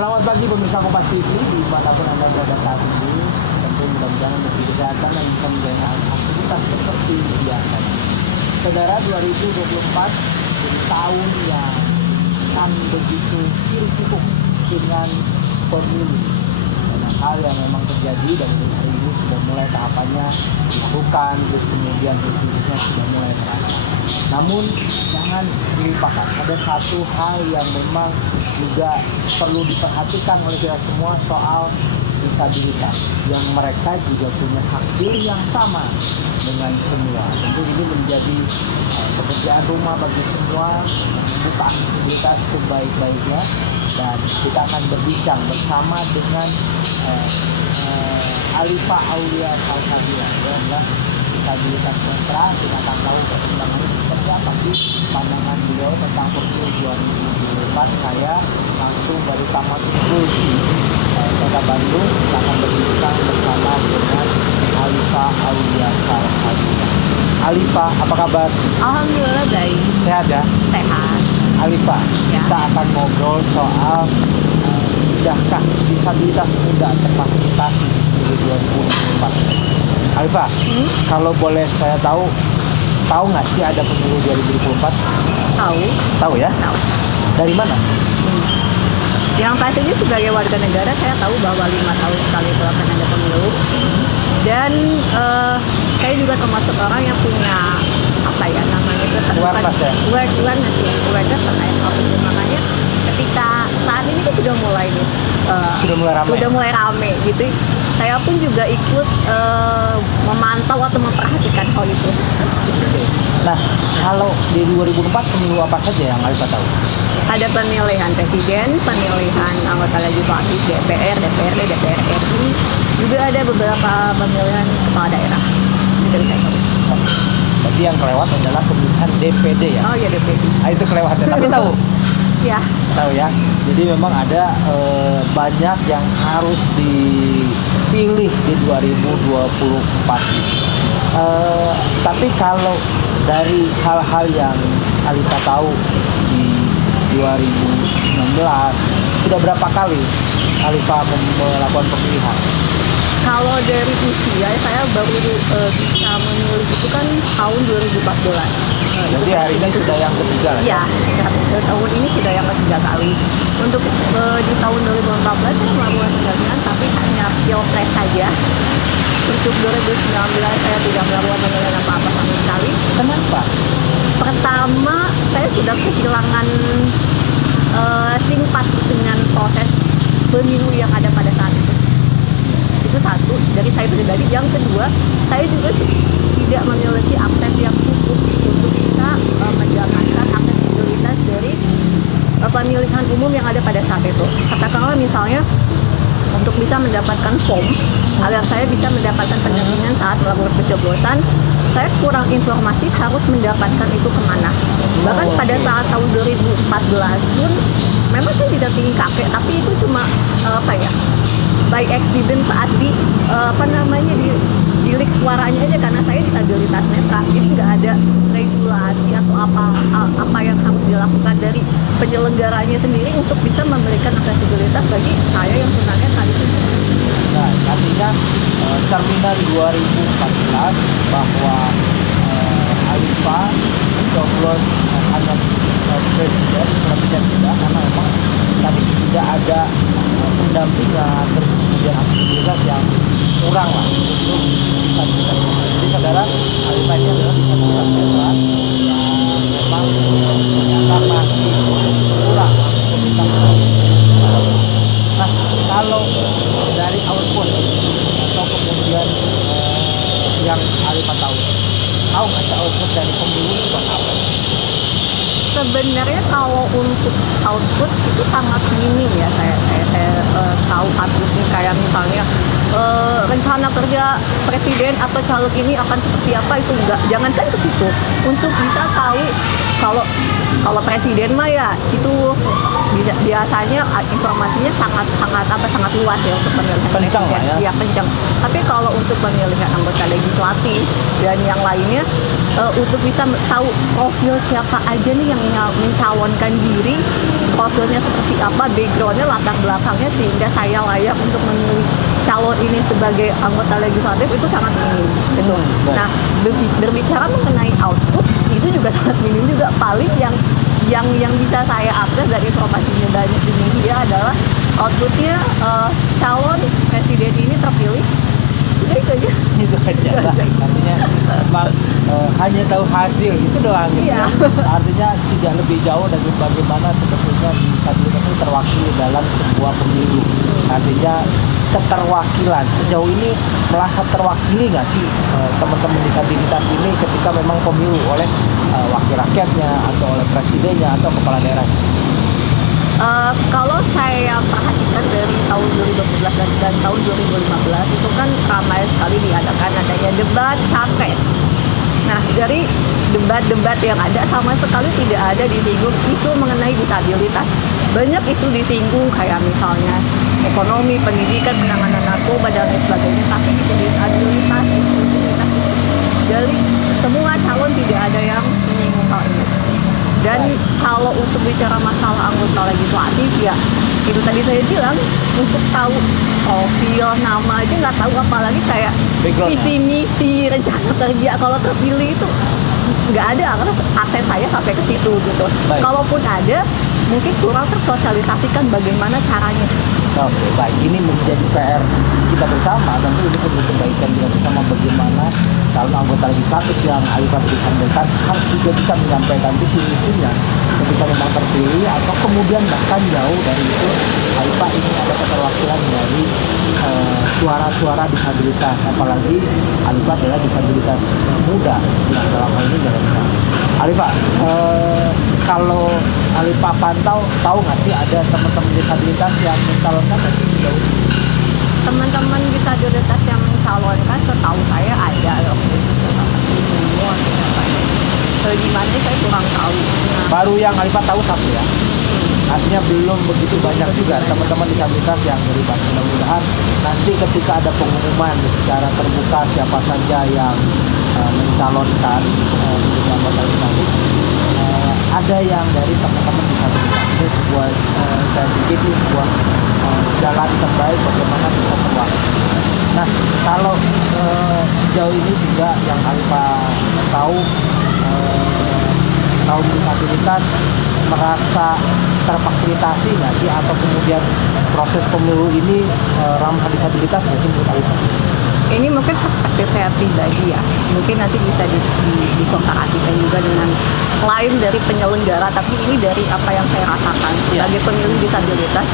Selamat pagi pemirsa Kompas TV dimanapun Anda berada saat ini. Tentu mudah-mudahan Anda diberi kesehatan dan bisa menjalani aktivitas seperti biasa. Saudara, 2024 jadi tahun yang kan begitu hiruk-pikuk dengan pemilu. Banyak hal yang memang terjadi dan hari ini sudah mulai tahapannya dilakukan, terus kemudian hiruk-pikuknya sudah mulai terasa. Namun jangan dilupakan, ada satu hal yang memang juga perlu diperhatikan oleh kita semua soal disabilitas, yang mereka juga punya hak pilih yang sama dengan semua. Tentu ini menjadi pekerjaan rumah bagi semua, membuka aksesibilitas sebaik-baiknya, dan kita akan berbincang bersama dengan Alifa Aulia Salsabila. Dia adalah disabilitas netra. Kita akan tahu perkembangannya seperti apa sih pandangan beliau tentang pemilu 2024. Saya langsung dari Taman Unggul di Kota Bandung. Kita akan berbincang bersama dengan Alifa Aulia Salsabila. Alifa, apa kabar? Alhamdulillah baik. Sehat ya? Sehat. Alifa, Ya. kita akan ngobrol soal sudahkah disabilitas muda terfasilitasi di 2024. Alifa, kalau boleh saya tahu nggak sih ada pemilu 2024? Tahu? Tahu ya? Tahu. Dari mana? Yang pastinya sebagai warga negara saya tahu bahwa 5 tahun sekali itu akan ada pemilu. Dan saya juga termasuk orang yang punya apa ya namanya itu Awareness ya? Awareness ya, awareness terkait hal itu. Makanya ketika saat ini tuh sudah mulai nih. Sudah mulai rame gitu. Saya pun juga ikut memantau atau memperhatikan hal itu. Nah, kalau di 2004 pemilu apa saja yang Alifa tahu? Ada pemilihan presiden, pemilihan anggota legislatif DPR, DPRD, DPR RI, juga ada beberapa pemilihan kepala daerah. Itu saya tahu. Berarti yang kelewat adalah pemilihan DPD ya? Oh ya DPD. Nah, itu kelewatnya, tapi tahu? Ya. Tahu ya. Jadi memang ada banyak yang harus dipilih di 2024. Tapi kalau dari hal-hal yang Alifa tahu di 2019, sudah berapa kali Alifa melakukan pemilihan? Kalau dari usia saya baru bisa memilih itu kan tahun 2014. Jadi hari ini sudah yang ketiga lah. Iya, tahun ini sudah yang ketiga kali. Untuk di tahun 2014 saya melakukan pemilihan tapi hanya pilpres saja. Untuk 2019 saya tidak melakukan pemilihan apa-apa sama sekali. Kenapa? Pertama, saya sudah kehilangan simpati dengan proses pemilu yang ada pada saat itu. Itu satu, dari saya pribadi. Yang kedua, saya juga tidak memiliki akses yang cukup untuk bisa menjalankan aksesibilitas dari pemilihan umum yang ada pada saat itu. Katakanlah misalnya untuk bisa mendapatkan form agar saya bisa mendapatkan pendampingan saat melakukan pencoblosan, saya kurang informasi harus mendapatkan itu kemana. Bahkan pada saat tahun 2014 pun memang saya didampingi kakek, tapi itu cuma by accident saat di bilik suaranya aja, karena saya disabilitas netra, jadi nggak ada regulasi atau apa yang harus dilakukan dari penyelenggaranya sendiri untuk bisa memberikan aksesibilitas bagi saya yang tunanetra itu. Nah, artinya cerminan 2014 bahwa Alifa mencoblos hanya presiden, tidak, karena memang tadi tidak ada pendampingan, terus kemudian aksesibilitas yang kurang lah untuk disabilitas. Jadi saudara, Alifa ini adalah disabilitas netra yang memang ternyata masih kurang untuk. Nah, kalau dari output atau kemudian yang Alifa tahu nggak sih output dari pemilu itu apa? Sebenarnya kalau untuk output itu sangat minim ya, saya tahu outputnya kayak misalnya rencana kerja presiden atau caleg ini akan seperti apa, itu enggak, jangankan ke situ. Untuk bisa tahu kalau presiden mah ya itu biasanya informasinya sangat luas ya untuk pemilihan kencang presiden. ya. Iya, kencang. Tapi kalau untuk pemilihan anggota legislatif dan yang lainnya untuk bisa tahu profil siapa aja nih yang mencalonkan diri, profilnya seperti apa, backgroundnya, latar belakangnya, sehingga saya layak untuk memilih calon ini sebagai anggota legislatif itu sangat minim gitu. Nah, berbicara mengenai output itu juga sangat minim juga. Paling yang bisa saya akses dari informasinya banyak di media adalah outputnya calon presiden ini terpilih. Udah itu aja. Itu aja lah. Artinya memang hanya tahu hasil itu doang gitu. Iya. Artinya tidak lebih jauh dari bagaimana sebetulnya disabilitas itu terwakili dalam sebuah pemilu. Artinya keterwakilan sejauh ini merasa terwakili nggak sih teman-teman disabilitas ini ketika memang pemilu oleh wakil rakyatnya atau oleh presidennya atau kepala daerah? Kalau saya perhatikan dari tahun 2012 dan tahun 2015 itu kan ramai sekali diadakan adanya debat capres. Nah, dari debat-debat yang ada sama sekali tidak ada disinggung isu mengenai disabilitas. Banyak isu disinggung kayak misalnya ekonomi, pendidikan, penanganan narkoba dan lain sebagainya, tapi isu disabilitas dari semua calon tidak ada yang menyinggung hal ini. Dan kalau untuk bicara masalah anggota legislatif, ya itu tadi saya bilang, untuk tahu profil, nama aja nggak tahu, apalagi kayak visi misi, rencana kerja. Kalau terpilih itu nggak ada, karena akses saya sampai ke situ gitu. Kalaupun ada, mungkin kurang tersosialisasikan bagaimana caranya. Oke, baik. Ini menjadi PR kita bersama, tentu ini perlu kebaikan kita bersama, bagaimana calon anggota legislatif yang Alifa disandalkan harus juga bisa menyampaikan visi misinya ketika memang terpilih, atau kemudian bahkan jauh dari itu Alifa ini ada keterwakilan dari suara-suara disabilitas, apalagi Alifa adalah disabilitas muda. Nah, dalam hal ini mereka. Alifa, kalau Alifa pantau, tahu nggak sih ada teman-teman disabilitas yang mencalonkan nanti jauh? Teman-teman disabilitas yang mencalonkan, setahu saya ada loh. Di mana saya kurang tahu. Nah, baru yang Alifa tahu satu ya. Artinya belum begitu banyak juga teman-teman disabilitas yang terlibat. Mudah-mudahan nanti ketika ada pengumuman secara terbuka siapa saja yang mencalonkan menjadi anggota legislatif, ada yang dari teman-teman disabilitas. Ini sebuah saya pikir ini sebuah jalan terbaik bagaimana bisa terwakili. Nah, kalau sejauh ini juga yang Alifa tahu, kaum disabilitas merasa terfasilitasi nggak sih, atau kemudian proses pemilu ini ramah disabilitas nggak sih menurut Alifa? ini mungkin perspektif saya pribadi ya, mungkin nanti bisa dikomparasikan juga dengan lain dari penyelenggara, tapi ini dari apa yang saya rasakan sebagai pemilih disabilitas,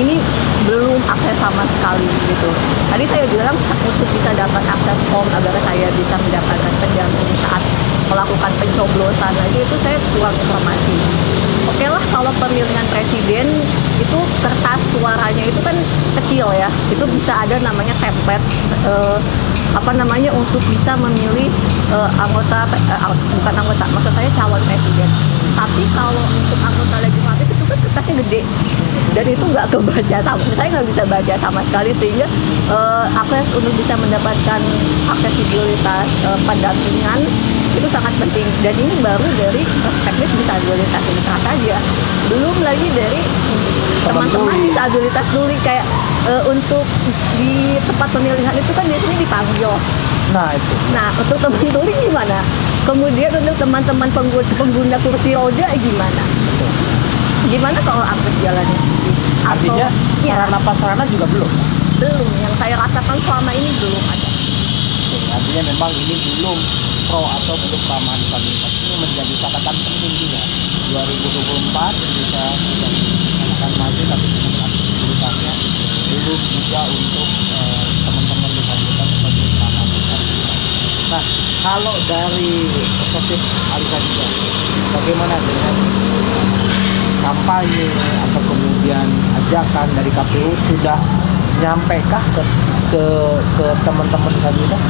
ini belum akses sama sekali gitu. Tadi saya bilang untuk bisa dapat akses form agar saya bisa mendapatkan pendampingan saat melakukan pencoblosan aja itu saya kurang informasi. Oke lah, kalau pemilihan presiden itu kertas suaranya itu kan kecil ya, itu bisa ada namanya template untuk bisa memilih anggota, bukan anggota, maksud saya calon presiden. Tapi kalau untuk anggota legislatif itu kan kertasnya gede dan itu nggak kebaca saya nggak bisa baca sama sekali, sehingga akses untuk bisa mendapatkan aksesibilitas pendampingan itu sangat penting, dan ini baru dari perspektif disabilitas ini saja, belum lagi dari teman-teman disabilitas tuli kayak untuk di tempat pemilihan itu kan biasanya dipanggil. Nah untuk teman tuli gimana? Kemudian untuk teman-teman pengguna kursi roda gimana? Gimana kalau akses jalannya? Artinya sarana prasarana juga belum? Belum, yang saya rasakan selama ini belum ada. Artinya memang ini belum pro atau belum ramah disabilitas. Ini menjadi catatan penting juga. 2024 bisa akan maju, tapi dengan disabilitasnya belum juga untuk teman-teman disabilitas sebagai ramah disabilitas. Nah, kalau dari perspektif Alifa juga, bagaimana dengan kampanye atau kemudian ajakan dari KPU sudah nyampekah ke teman-teman disabilitas?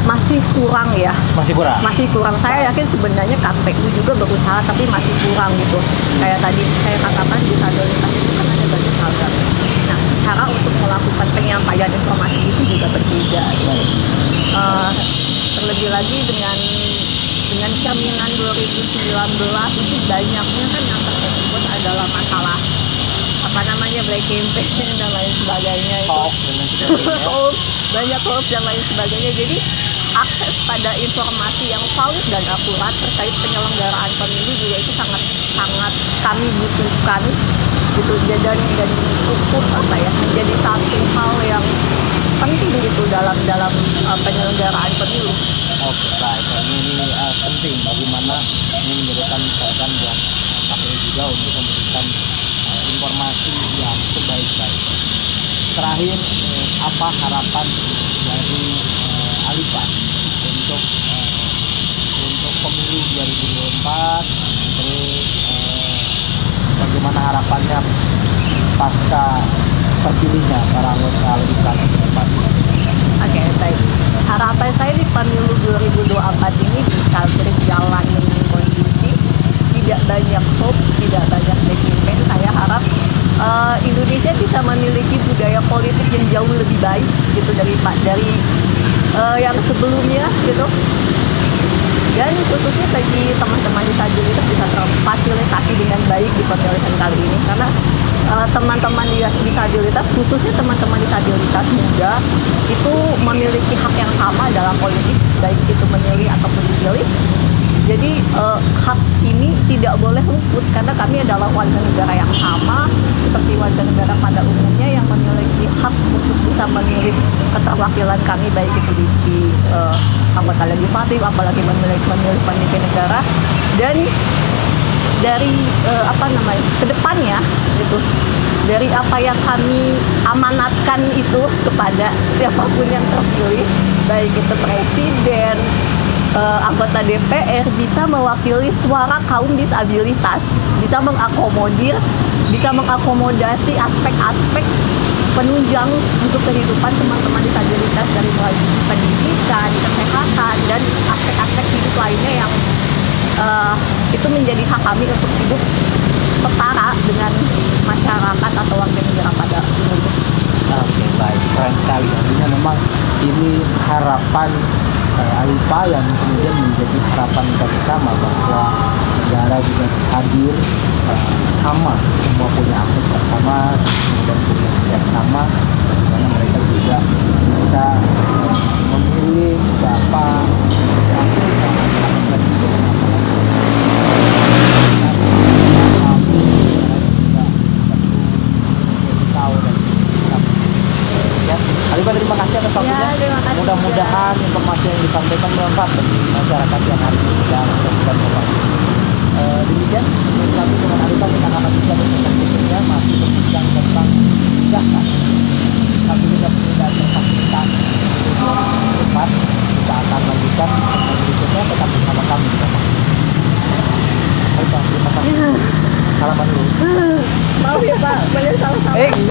Masih kurang ya. Masih kurang. Saya yakin sebenarnya KPU juga berusaha, tapi masih kurang gitu. Kayak tadi saya katakan disabilitas itu kan ada banyak hal. Nah, cara untuk melakukan penyampaian informasi itu juga berbeda. terlebih lagi dengan cerminan 2019 itu banyaknya kan yang tersebut adalah masalah apa namanya black campaign dan lain sebagainya itu Hoax dan lain sebagainya. hoax, banyak hoax dan lain sebagainya. Jadi akses pada informasi yang valid dan akurat terkait penyelenggaraan pemilu juga itu sangat kami butuhkan gitu, dan cukup apa ya, menjadi satu hal yang penting gitu dalam penyelenggaraan pemilu. Oke, baik. Ini penting bagaimana ini menjadikan catatan buat KPU juga untuk memberikan informasi yang sebaik-baiknya. Terakhir, apa harapan dari Alifa untuk pemilu 2024, terus bagaimana harapannya pasca terpilihnya para anggota legislatif ke depan? Oke, baik. Harapan saya di pemilu 2024 ini bisa berjalan dengan kondusif, tidak banyak hoax, tidak banyak black campaign. Saya harap Indonesia bisa memiliki budaya politik yang jauh lebih baik gitu dari yang sebelumnya gitu. Dan khususnya bagi teman-teman disabilitas bisa terfasilitasi dengan baik di pemilihan kali ini, karena teman-teman disabilitas, khususnya teman-teman disabilitas muda itu memiliki hak yang sama dalam politik, baik itu memilih ataupun dipilih. Jadi hak ini tidak boleh luput karena kami adalah warga negara yang sama seperti warga negara pada umumnya yang memiliki hak untuk bisa memilih keterwakilan kami, baik itu di anggota legislatif, apalagi memilih pemimpin negara. Dan dari kedepannya gitu, dari apa yang kami amanatkan itu kepada siapapun yang terpilih, baik itu presiden, anggota DPR, bisa mewakili suara kaum disabilitas, bisa mengakomodasi aspek-aspek penunjang untuk kehidupan teman-teman disabilitas dari mulai pendidikan, kesehatan, dan aspek-aspek hidup lainnya yang itu menjadi hak kami untuk hidup setara dengan masyarakat atau warga negara pada umumnya. Oke, baik, keren sekali. Artinya memang ini harapan Alifa yang kemudian menjadi harapan kita bersama bahwa negara juga hadir sama, semua punya akses yang sama, kemudian punya hak yang sama, bagaimana mereka juga bisa memilih siapa yang akan presiden, Alifa, terima kasih atas waktunya. Mudah-mudahan informasi yang disampaikan bermanfaat bagi masyarakat yang hari ini sedang melakukan informasi. Demikian, kami dengan Alifa kita akan bisa berbincang berikutnya masih berbincang tentang tindakan. Satu